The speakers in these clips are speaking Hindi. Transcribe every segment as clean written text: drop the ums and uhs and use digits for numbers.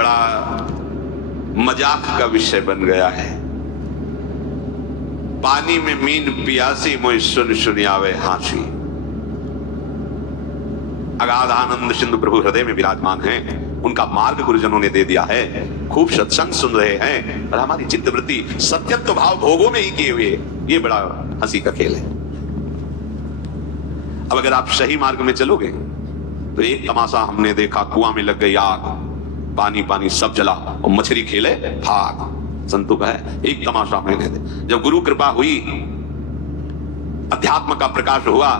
बड़ा मजाक का विषय बन गया है। पानी में मीन पियासी मोह सुन सुनियावे हासी। अगाध आनंद सिंधु प्रभु हृदय में विराजमान हैं, उनका मार्ग गुरुजनों ने दे दिया है। खूब सत्संग सुन रहे हैं और हमारी चित्तवृत्ति सत्यत्व भाव भोगों में ही किए हुए, ये बड़ा हंसी का खेल है। अब अगर आप सही मार्ग में चलोगे तो एक तमाशा हमने देखा, कुआं में लग गई आग, पानी पानी सब जला और मछली खेले भाग। संतों का है एक तमाशा मैंने जब गुरु कृपा हुई, अध्यात्म का प्रकाश हुआ,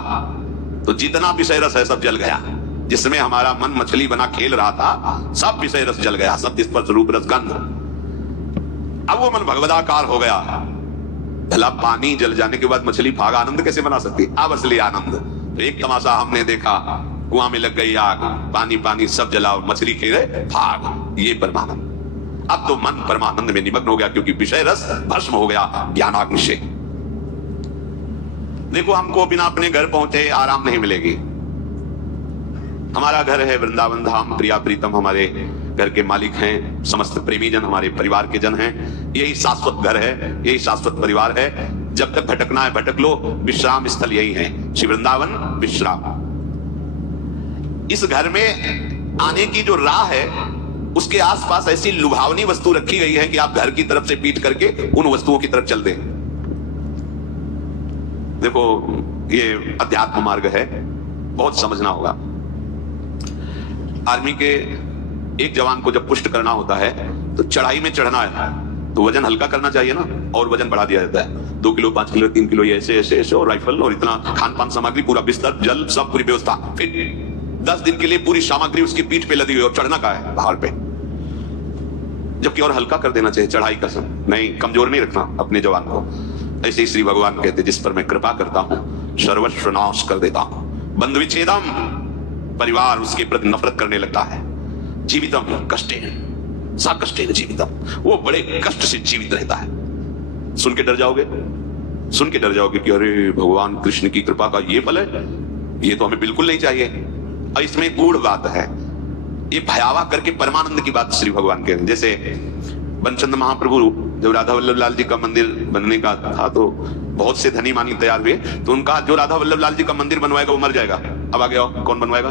तो जितना विषय रस है सब जल गया। जिसमें हमारा मन मछली बना खेल रहा था, सब विषय रस जल गया, सब स्पर्श रूप रस गंध। अब वो मन भगवदाकार हो गया। भला पानी जल जाने के बाद मछली भाग आनंद कैसे बना सकती? अब असली आनंद। तो एक तमाशा हमने देखा, कुआं में लग गई आग, पानी पानी सब जला और मछली खेले भाग, ये परमानंद। अब तो मन परमानंद में निमग्न हो गया, क्योंकि विषय रस भस्म हो गया ज्ञानाग्नि से। देखो, हमको बिना अपने घर पहुंचे आराम नहीं मिलेगी। हमारा घर है वृंदावन धाम, प्रिया प्रीतम हमारे घर के मालिक हैं, समस्त प्रेमी जन हमारे परिवार के जन हैं। यही शाश्वत घर है, यही शाश्वत परिवार है। जब तक भटकना है भटक लो, विश्राम स्थल यही है, श्री वृंदावन विश्राम। इस घर में आने की जो राह है, उसके आसपास ऐसी लुभावनी वस्तु रखी गई है कि आप घर की तरफ से पीट करके उन वस्तुओं की तरफ चल दें। देखो, ये अध्यात्म मार्ग है, बहुत समझना होगा। आर्मी के एक जवान को जब पुष्ट करना होता है तो चढ़ाई में चढ़ना है तो वजन हल्का करना चाहिए ना, और वजन बढ़ा दिया जाता है। 2 किलो 5 किलो 3 किलो, ये ऐसे ऐसे ऐसे, और राइफल और इतना खान पान सामग्री, पूरा बिस्तर जल सब पूरी व्यवस्था। फिर 10 दिन के लिए पूरी सामग्री उसकी पीठ पे लदी हुई, और चढ़ना का है पहाड़ पे। जबकि और हल्का कर देना चाहिए चढ़ाई का सब, नहीं कमजोर नहीं रखना अपने जवान को। ऐसे ही श्री भगवान कहते, जिस पर मैं कृपा करता हूं सर्वस्व नाश कर देता हूं। बंधु विच्छेदम, परिवार उसके प्रति नफरत करने लगता है। जीवितम कष्टेन सा कष्टेन जीवितम, वो बड़े कष्ट से जीवित रहता है। सुन के डर जाओगे, सुन के डर जाओगे कि अरे भगवान कृष्ण की कृपा का ये फल है, ये तो हमें बिल्कुल नहीं चाहिए। और इसमें गूढ़ बात है, ये भयावह करके परमानंद की बात श्री भगवान कह रहे हैं। जैसे बनचंद महाप्रभु जब राधा वल्लभ लाल जी का मंदिर बनने का था, तो बहुत से धनी मानी तैयार हुए, तो उनका जो राधा वल्लभ लाल जी का मंदिर बनवाएगा वो मर जाएगा। अब आगे आओ, कौन बनवाएगा?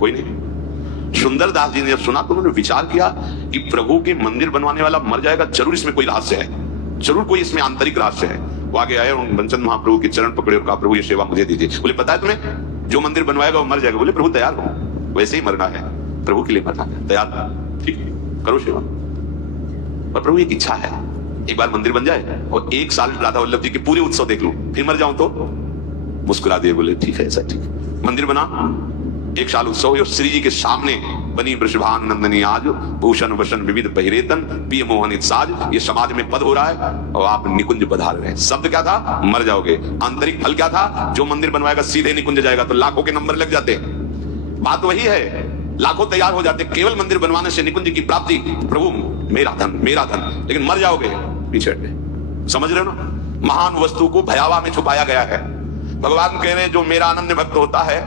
कोई नहीं। सुंदरदास जी ने जब सुना तो उन्होंने विचार किया कि प्रभु के मंदिर बनवाने वाला मर जाएगा, जरूर इसमें कोई रहस्य है, जरूर कोई इसमें आंतरिक रहस्य है। वो आगे आए और बनचंद महाप्रभु के चरण पकड़े और कहा, प्रभु ये सेवा मुझे दीजिए। बोले, पता है तुम्हें जो मंदिर बनवाएगा वो मर जाएगा। बोले, प्रभु तैयार हो, वैसे ही मरना है, प्रभु के लिए मरना है, तैयार, ठीक करो सेवा। और प्रभु एक इच्छा है, एक बार मंदिर बन जाए और 1 साल राधा वल्लभ जी के पूरे उत्सव देख लूं, फिर मर जाऊं तो। मुस्कुरा दिए, बोले ठीक है, ऐसा ठीक है। मंदिर बना, 1 साल उत्सव हुई और श्री जी के सामने बनी वृषभान नंदनी आज, भूषण वसन विविध पहिरेतन, पिय मोहनित साज। ये समाज में पद हो रहा है और आप निकुंज पधार रहे हैं। शब्द क्या था? मर जाओगे। आंतरिक फल क्या था? जो मंदिर बनवाएगा सीधे निकुंज जाएगा, तो लाखों के नंबर लग जाते। बात वही है, लाखों तैयार हो जाते केवल मंदिर बनवाने से निकुंज की प्राप्ति। प्रभु मेरा धन, मेरा धन, लेकिन मर जाओगे पीछे हटे। समझ रहे हो ना? महान वस्तु को भयावा में छुपाया गया है। भगवान कह रहे, जो मेरा अनन्य भक्त होता है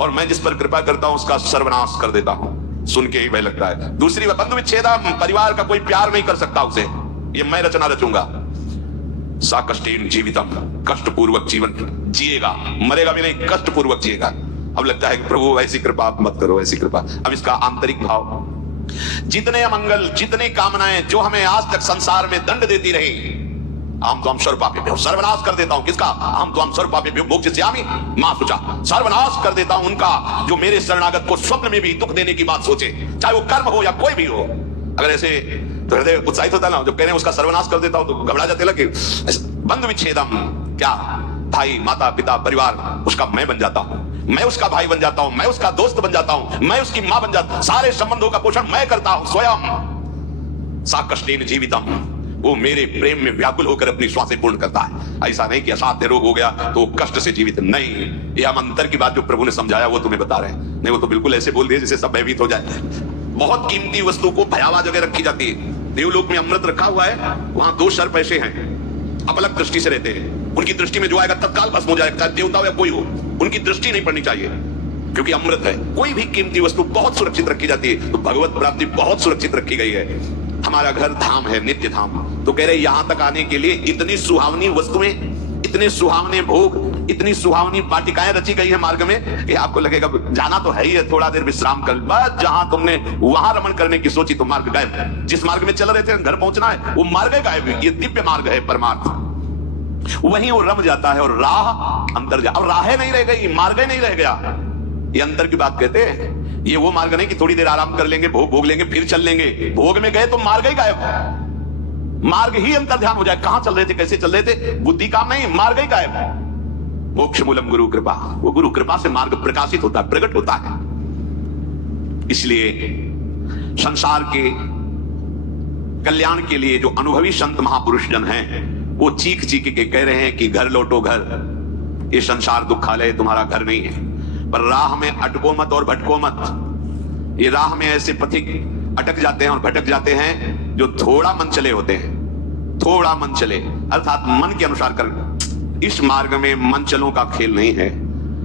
और मैं जिस पर कृपा करता हूं उसका सर्वनाश कर देता हूं। सुन के ही भय लगता है। दूसरी बात, बंधु विच्छेदम, परिवार का कोई प्यार नहीं कर सकता उसे, ये मैं रचना रचूंगा। सा कष्टेन जीवितम, कष्ट पूर्वक जीवन जिएगा, मरेगा भी नहीं, कष्ट पूर्वक जिएगा। अब लगता है कि प्रभु ऐसी कृपा आप मत करो, ऐसी कृपा। अब इसका आंतरिक भाव, जितने अमंगल, जितने कामनाएं जो हमें आज तक संसार में दंड देती रही, हम तो हम सर्वपापी सर्वनाश कर देता हूं। किसका? हम तो हम सर्वपापी मोक्षयामि मां सुचा, सर्वनाश कर देता हूं उनका जो मेरे शरणागत को स्वप्न में भी दुख देने की बात सोचे, चाहे वो कर्म हो या कोई भी हो। अगर ऐसे तो हृदय उत्साहित होता ना, जब कह रहे हैं उसका सर्वनाश कर देता हूं तो घबरा जाते लगे। बंधु विच्छेदम, क्या भाई माता पिता परिवार, उसका मैं बन जाता हूं, मैं उसका भाई बन जाता हूं, मैं उसका दोस्त बन जाता हूं, मैं उसकी मां बन जाता हूं, सारे संबंधों का पोषण मैं करता हूं स्वयं। सा कष्टेन जीवितम, वो मेरे प्रेम में व्याकुल होकर अपनी श्वासें पूर्ण करता है। ऐसा नहीं कि असाध्य रोग हो गया तो कष्ट से जीवित, नहीं। ये हम अंतर की बात जो प्रभु ने समझाया वो तुम्हें बता रहे हैं। नहीं, वो तो बिल्कुल ऐसे बोल दिए जैसे सब भयभीत हो जाए। बहुत कीमती वस्तु को भयावह जगह रखी जाती है। देवलोक में अमृत रखा हुआ है, वहां 2 सर्प ऐसे हैं, अपलक दृष्टि से रहते हैं। उनकी दृष्टि में जो आएगा तत्काल भस्म हो जाएगा, चाहे देवता हो या कोई हो, उनकी दृष्टि नहीं पड़नी चाहिए। क्योंकि अमृत है। कोई भी कीमती वस्तु बहुत सुरक्षित रखी जाती है, तो भगवत प्राप्ति बहुत सुरक्षित रखी गई है। हमारा घर धाम है, नित्य धाम। तो कह रहे यहां तक आने के लिए इतनी सुहावनी वस्तुएं, इतने सुहावने भोग, इतनी सुहावनी वाटिकाएं रची गई है मार्ग में कि आपको लगेगा जाना तो है ही है, थोड़ा देर विश्राम कर, बस जहां तुमने वहां रमण करने की सोची तो मार्ग गायब। जिस मार्ग में चल रहे थे घर पहुंचना है, वो मार्ग गायब। ये दिव्य मार्ग है परमार्थ, वहीं वो रम जाता है और राह अंतर जा, अब राहें नहीं रह गई, मार्ग नहीं रह गया। ये अंतर की बात कहते हैं। ये वो मार्ग नहीं कि थोड़ी देर आराम कर लेंगे, भोग भोग लेंगे फिर चल लेंगे। भोग में गए तो मार्ग ही गायब, मार्ग ही अंतर ध्यान हो जाए। कहां चल रहे थे, कैसे चल रहे थे, बुद्धि काम नहीं, मार्ग ही गायब। मोक्ष मूलम गुरु कृपा, वो गुरु कृपा से मार्ग प्रकाशित होता है, प्रकट होता है। इसलिए संसार के कल्याण के लिए जो अनुभवी संत महापुरुष जन हैं, वो चीख चीख के कह रहे हैं कि घर लौटो घर, ये संसार दुखालय तुम्हारा घर नहीं है। पर राह में अटको मत और भटको मत। ये राह में ऐसे पथिक अटक जाते हैं और भटक जाते हैं जो थोड़ा मन चले होते हैं, थोड़ा मन चले अर्थात मन के अनुसार कर। इस मार्ग में मन चलों का खेल नहीं है।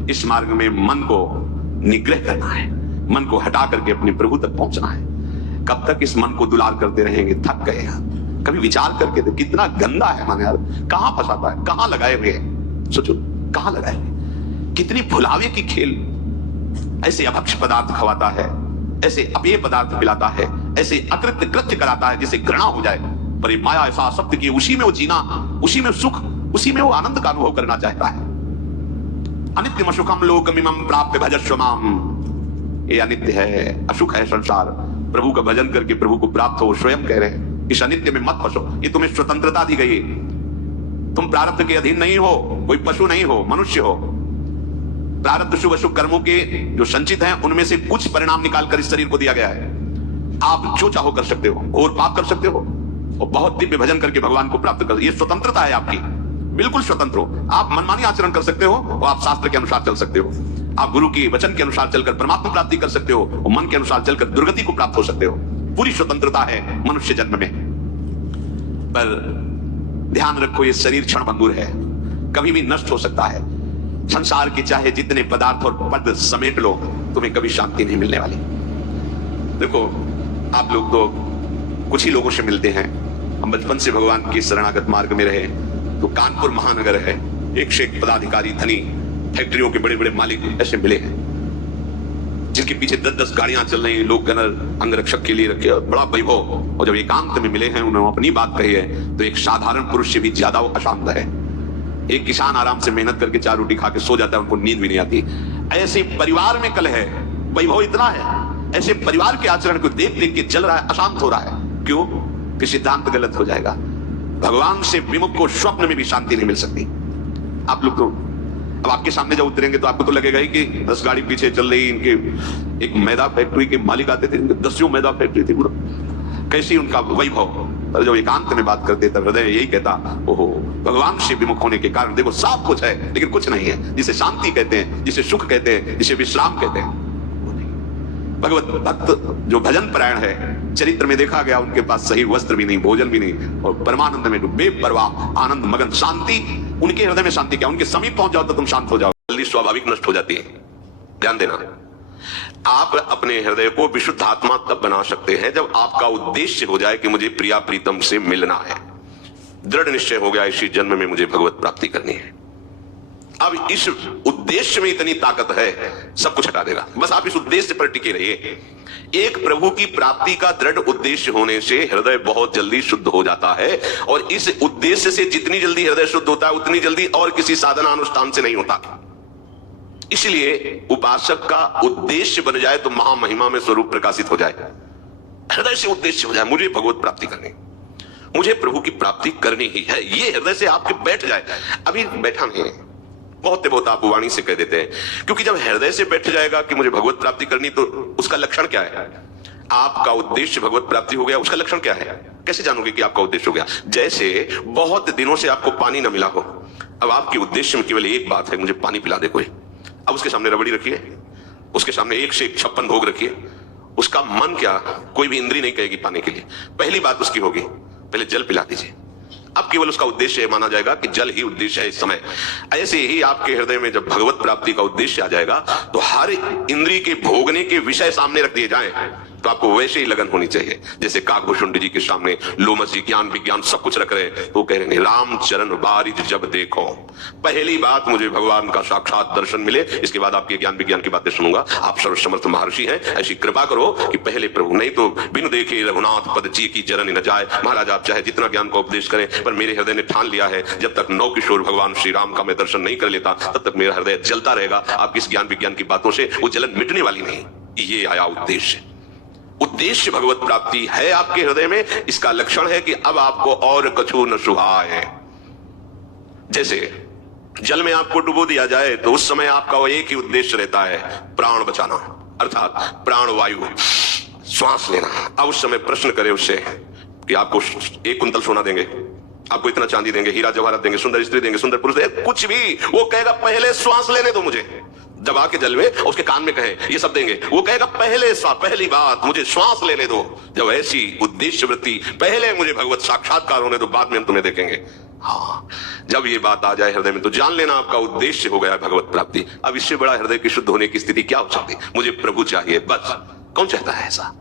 इस मार्ग में मन को निग्रह करना है, मन को हटा करके अपने प्रभु तक पहुंचना है। कब तक इस मन को दुलार करते रहेंगे, थक गए। कभी विचार करके तो कितना गंदा है मन यार, कहां फंसाता है, कहां लगाए हुए हैं, सोचो कहां लगाए हुए, कितनी भुलावे की खेल। ऐसे अभक्ष पदार्थ खवाता है, ऐसे अपेय पदार्थ पिलाता है, ऐसे अकृत्य कृत्य कराता है जिसे घृणा हो जाए। पर ये माया ऐसा आसक्त कि उसी में वो जीना, उसी में सुख, उसी में वो आनंद का अनुभव करना चाहता है। अनित्यम अशुकम लोकमिमं प्राप्य भजस्व माम। ये अनित्य है, अशुक है संसार। प्रभु का भजन करके प्रभु को प्राप्त हो, स्वयं कह रहे हैं। इस अनित्य में मत फंसो, ये तुम्हें स्वतंत्रता दी गई है। तुम प्रारब्ध के अधीन नहीं हो, कोई पशु नहीं हो, मनुष्य हो। प्रारब्ध शुभ अशुभ कर्मों के जो संचित हैं, उनमें से कुछ परिणाम निकालकर इस शरीर को दिया गया है। आप जो चाहो कर सकते हो, और पाप कर सकते हो और बहुत दिव्य भजन करके भगवान को प्राप्त कर, ये स्वतंत्रता है आपकी, बिल्कुल स्वतंत्र हो। आप मनमानी आचरण कर सकते हो और आप शास्त्र के अनुसार चल सकते हो। आप गुरु के वचन के अनुसार चलकर परमात्मा प्राप्ति कर सकते हो और मन के अनुसार चलकर दुर्गति को प्राप्त हो सकते हो। पूरी स्वतंत्रता है मनुष्य जन्म में। पर ध्यान रखो, ये शरीर क्षणभंगुर है, कभी भी नष्ट हो सकता है। संसार के चाहे जितने पदार्थ और पद समेट लो, तुम्हें कभी शांति नहीं मिलने वाली। देखो, आप लोग तो कुछ ही लोगों से मिलते हैं। हम बचपन से भगवान के शरणागत मार्ग में रहे, तो कानपुर महानगर है, एक से एक पदाधिकारी, धनी, फैक्ट्रियों के बड़े बड़े मालिक ऐसे मिले हैं, जिनके पीछे 10-10 गाड़ियां चल रही हैं, लोग गनर अंगरक्षक के लिए रखे, बड़ा वैभव। और जब एकांत में मिले हैं, उन्होंने अपनी बात कही है, तो एक साधारण पुरुष से भी ज्यादा वो अशांत है। एक किसान आराम से मेहनत करके 4 रोटी खा के सो जाता है, उनको नींद भी नहीं आती। ऐसे परिवार में कल है, वैभव इतना है, ऐसे परिवार के आचरण को देख देख के चल रहा है, अशांत हो रहा है। क्यों? कि सिद्धांत गलत हो जाएगा। भगवान से विमुख को स्वप्न में भी शांति नहीं मिल सकती। आप लोग तो अब आपके सामने जब उतरेंगे तो आपको तो लगेगा ही कि 10 गाड़ी पीछे चल रही। इनके एक मैदा फैक्ट्री के मालिक आते थे, 10 मैदा फैक्ट्री थी, कैसी उनका वैभव। पर जब एकांत में बात करते तब हृदय यही कहता, ओहो, भगवान से विमुख होने के कारण देखो सब कुछ है लेकिन कुछ नहीं है। जिसे शांति कहते हैं, जिसे सुख कहते हैं, जिसे विश्राम कहते हैं, वो नहीं। भगवत भक्त जो भजन परायण है, चरित्र में देखा गया उनके पास सही वस्त्र भी नहीं, भोजन भी नहीं, और परमानंद में डूबे, बेपरवाह, आनंद मगन, शांति। उनके हृदय में शांति क्या, उनके समीप पहुंच जाओ तो तुम शांत हो जाओ। जल्दी स्वाभाविक नष्ट हो जाती है। ध्यान देना, आप अपने हृदय को विशुद्ध आत्मा तब बना सकते हैं जब आपका उद्देश्य हो जाए कि मुझे प्रिया प्रीतम से मिलना है। दृढ़ निश्चय हो गया इसी जन्म में मुझे भगवत प्राप्ति करनी है। अब इस उद्देश्य में इतनी ताकत है, सब कुछ हटा देगा। बस आप इस उद्देश्य पर टिके रहिए। एक प्रभु की प्राप्ति का दृढ़ उद्देश्य होने से हृदय बहुत जल्दी शुद्ध हो जाता है, और इस उद्देश्य से जितनी जल्दी हृदय शुद्ध होता है उतनी जल्दी और किसी साधना अनुष्ठान से नहीं होता। इसलिए उपासक का उद्देश्य बन जाए तो महामहिमा में स्वरूप प्रकाशित हो जाए। हृदय से उद्देश्य हो जाए, मुझे भगवत प्राप्ति करनी, मुझे प्रभु की प्राप्ति करनी ही है, ये हृदय से आपके बैठ जाए। अभी बैठा नहीं है, बहुत आप वाणी से कह देते हैं, क्योंकि जब हृदय से बैठ जाएगा कि मुझे भगवत प्राप्ति करनी, तो उसका लक्षण क्या है? आपका उद्देश्य भगवत प्राप्ति हो गया, उसका लक्षण क्या है? कैसे जानोगे कि आपका उद्देश्य हो गया? जैसे बहुत दिनों से आपको पानी न मिला हो, अब आपके उद्देश्य में केवल एक बात है, मुझे पानी पिला दे कोई। अब उसके सामने रबड़ी रखिए, उसके सामने 1 से 1 56 भोग रखिए, उसका मन क्या, कोई भी इंद्री नहीं कहेगी पाने के लिए। पहली बात उसकी होगी, पहले जल पिला दीजिए, अब केवल उसका उद्देश्य यह माना जाएगा कि जल ही उद्देश्य है इस समय। ऐसे ही आपके हृदय में जब भगवत प्राप्ति का उद्देश्य आ जाएगा तो हर इंद्रिय के भोगने के विषय सामने रख दिए जाएं तो आपको वैसे ही लगन होनी चाहिए जैसे काकभूषुंड जी के सामने लोमस जी ज्ञान विज्ञान सब कुछ रख रहे तो कह रहे हैं राम चरण बारिज जब देखो। पहली बात मुझे भगवान का साक्षात दर्शन मिले, इसके बाद आपके ज्ञान विज्ञान की बातें सुनूंगा। आप सर्वसमर्थ महर्षि हैं, ऐसी कृपा करो कि पहले प्रभु, नहीं तो बिनु देखे रघुनाथ पद जी की जरन न जाए। महाराज आप चाहे जितना ज्ञान को उपदेश करें, पर मेरे हृदय ने ठान लिया है जब तक नौ किशोर भगवान श्री राम का मैं दर्शन नहीं कर लेता तब तक मेरा हृदय जलता रहेगा। आपकी इस ज्ञान विज्ञान की बातों से वो जलन मिटने वाली नहीं। ये आया उद्देश्य। उद्देश्य भगवत प्राप्ति है आपके हृदय में, इसका लक्षण है कि अब आपको और कछु न सुहाए। जैसे जल में आपको डुबो दिया जाए तो उस समय आपका वो एक ही उद्देश्य रहता है, प्राण बचाना, अर्थात प्राण वायु, श्वास लेना। अब उस समय प्रश्न करे उससे कि आपको 1 कुंतल सोना देंगे, आपको इतना चांदी देंगे, हीरा जवाहरात देंगे, सुंदर स्त्री देंगे, सुंदर पुरुष देंगे, कुछ भी, वो कहेगा पहले श्वास लेने दो मुझे। दबा के जल में उसके कान में कहे ये सब देंगे, वो कहेगा पहली बात मुझे श्वास लेने दो। जब ऐसी उद्देश्य वृत्ति, पहले मुझे भगवत साक्षात्कार होने दो, बाद में हम तुम्हें देखेंगे। हाँ, जब ये बात आ जाए हृदय में तो जान लेना आपका उद्देश्य हो गया भगवत प्राप्ति। अब इससे बड़ा हृदय की शुद्ध होने की स्थिति क्या हो सकती? मुझे प्रभु चाहिए, बस। कौन चाहता है ऐसा?